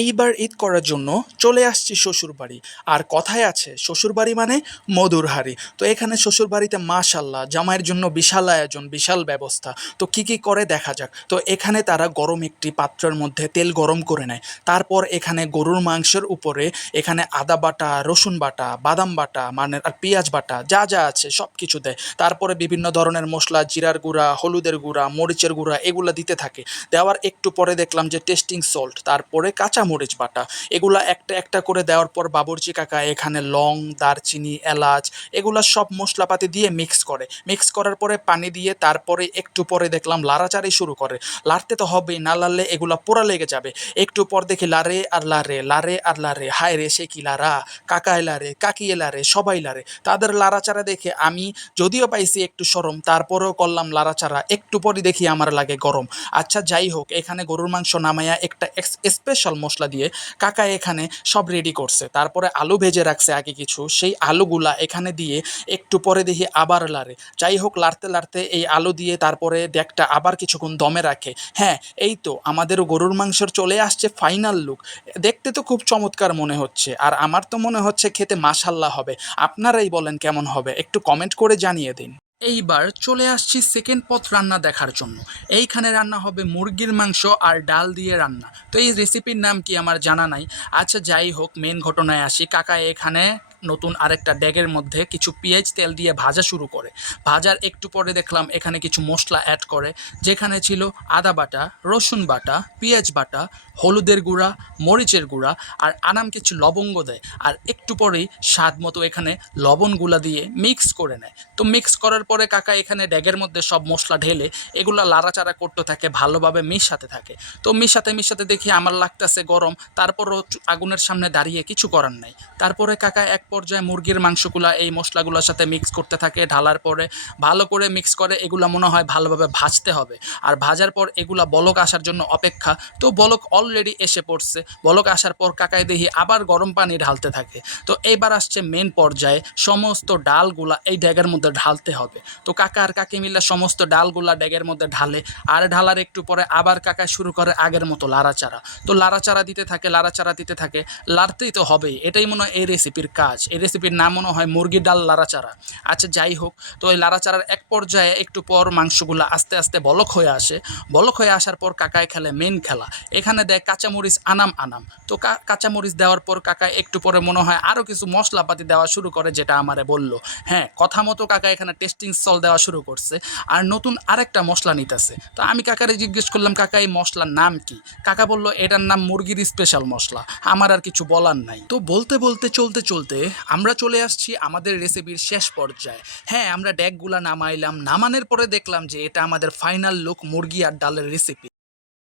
এইবার ঈদ করার জন্য চলে আসছি শ্বশুরবাড়ি। আর কথায় আছে শ্বশুরবাড়ি মানে মধুর হাঁড়ি। তো এখানে শ্বশুরবাড়িতে মাশাল্লাহ জামাইয়ের জন্য বিশাল আয়োজন, বিশাল ব্যবস্থা। তো কি কি করে দেখা যাক। তো এখানে তারা গরম একটি পাত্রের মধ্যে তেল গরম করে নেয়। তারপর এখানে গরুর মাংসের উপরে এখানে আদা বাটা, রসুন বাটা, বাদাম বাটা মানে আর পেঁয়াজ বাটা যা যা আছে সব কিছু দেয়। তারপরে বিভিন্ন ধরনের মশলা, জিরার গুঁড়া, হলুদের গুঁড়া, মরিচের গুঁড়া এগুলা দিতে থাকে। দেওয়ার একটু পরে দেখলাম যে টেস্টিং সল্ট, তারপরে কাঁচা মরিচ বাটা, এগুলা একটা একটা করে দেওয়ার পর বাবুর্চি কাকা এখানে লং, দারচিনি, এলাচ এগুলা সব মশলাপাতি দিয়ে মিক্স করে। মিক্স করার পরে পানি দিয়ে তারপরে একটু পরে দেখলাম লাড়াচাড়ি শুরু করে। লাড়তে তো হবেই, না লাড়লে এগুলা পোড়া লেগে যাবে। একটু পর দেখি লারে আর লারে, লারে আর লারে, হায় রে সে কি লারা, কাকায় লারে, কাকিয়ে লারে, সবাই লারে। তাদের লাড়াচাড়া দেখে আমি যদিও পাইছি একটু শরম, তারপরেও করলাম লাড়াচাড়া। একটু পরই দেখি আমার লাগে গরম। আচ্ছা যাই হোক, এখানে গরুর মাংস নামাইয়া একটা স্পেশাল মশলা দিয়ে কাকা এখানে সব রেডি করছে। তারপরে আলু ভেজে রাখছে আগে কিছু, সেই আলুগুলা এখানে দিয়ে একটু পরে দেখি আবার লাড়ে। যাই হোক, লাড়তে লাড়তে এই আলু দিয়ে তারপরে ডেকটা আবার কিছুক্ষণ দমে রাখে। হ্যাঁ, এই তো আমাদের গরুর মাংসের চলে আসছে ফাইনাল লুক। দেখতে তো খুব চমৎকার মনে হচ্ছে, আর আমার তো মনে হচ্ছে খেতে মাশাল্লাহ হবে। আপনারাই বলেন কেমন হবে, একটু কমেন্ট করে জানিয়ে দিন। এইবার চলে আসছি সেকেন্ড পথ রান্না দেখার জন্য। এইখানে রান্না হবে মুরগির মাংস আর ডাল দিয়ে রান্না। তো এই রেসিপির নাম কি আমার জানা নাই। আচ্ছা যাই হোক, মেন ঘটনায় আসি। কাকা এখানে নতুন আরেকটা ড্যাগের মধ্যে কিছু পেঁয়াজ তেল দিয়ে ভাজা শুরু করে। ভাজার একটু পরে দেখলাম এখানে কিছু মশলা অ্যাড করে, যেখানে ছিল আদা বাটা, রসুন বাটা, পেঁয়াজ বাটা, হলুদের গুঁড়া, মরিচের গুঁড়া, আর আনাম কিছু লবঙ্গ দেয়। আর একটু পরেই স্বাদ মতো এখানে লবণগুলা দিয়ে মিক্স করে নেয়। তো মিক্স করার পরে কাকা এখানে ড্যাগের মধ্যে সব মশলা ঢেলে এগুলা লাড়াচাড়া করতে থাকে, ভালোভাবে মিশাতে থাকে। তো মিশাতে মিশাতে দেখি আমার লাগতেছে গরম, তারপরও আগুনের সামনে দাঁড়িয়ে কিছু করার নাই। তারপরে কাকা এক পর্যায়ে মুরগির মাংসগুলা এই মশলাগুলোর সাথে মিক্স করতে থাকে। ঢালার পরে ভালো করে মিক্স করে এগুলা মনে হয় ভালোভাবে ভাজতে হবে। আর ভাজার পর এগুলা বলক আসার জন্য অপেক্ষা। তো বলক অলরেডি এসে পড়ছে। বলক আসার পর কাকাই দেখি আবার গরম পানি ঢালতে থাকে। তো এইবার আসছে মেন পর্যায়ে, সমস্ত ডালগুলা এই ড্যাগের মধ্যে ঢালতে হবে। তো কাকা আর কাকি মিলে সমস্ত ডালগুলা ড্যাগের মধ্যে ঢালে। আর ঢালার একটু পরে আবার কাকা শুরু করে আগের মতো লাড়াচাড়া। তো লাড়াচাড়া দিতে থাকে, লাড়াচাড়া দিতে থাকে। লাড়তেই তো হবেই, এটাই মনে হয় এই রেসিপির কাজ। এই রেসিপির নাম মনে হয় মুরগির ডাল লাড়াচাড়া। আচ্ছা যাই হোক, তো এই লাড়াচাড়ার এক পর্যায়ে একটু পর মাংসগুলা আস্তে আস্তে বলক হয়ে আসে। বলক হয়ে আসার পর কাকায় খেলে মেন খেলা। এখানে দেয় কাঁচামরিচ আনাম আনাম। তো কাঁচামরিচ দেওয়ার পর কাকা একটু পরে মনে হয় আরও কিছু মশলাপাতি দেওয়া শুরু করে, যেটা আমারে বলল। হ্যাঁ, কথা মতো কাকা এখানে টেস্টিং সল্ট দেওয়া শুরু করছে। আর নতুন আরেকটা মশলা নিতেছে। তো আমি কাকারে জিজ্ঞেস করলাম, কাকা এই মশলার নাম কি? কাকা বলল এটার নাম মুরগির স্পেশাল মশলা। আমার আর কিছু বলার নাই। তো বলতে বলতে চলতে চলতে আমরা চলে আসছি আমাদের রেসিপির শেষ পর্যায়ে। হ্যাঁ, আমরা ড্যাগগুলা নামাইলাম। নামানোর পরে দেখলাম যে এটা আমাদের ফাইনাল লুক মুরগি আর ডালের রেসিপি।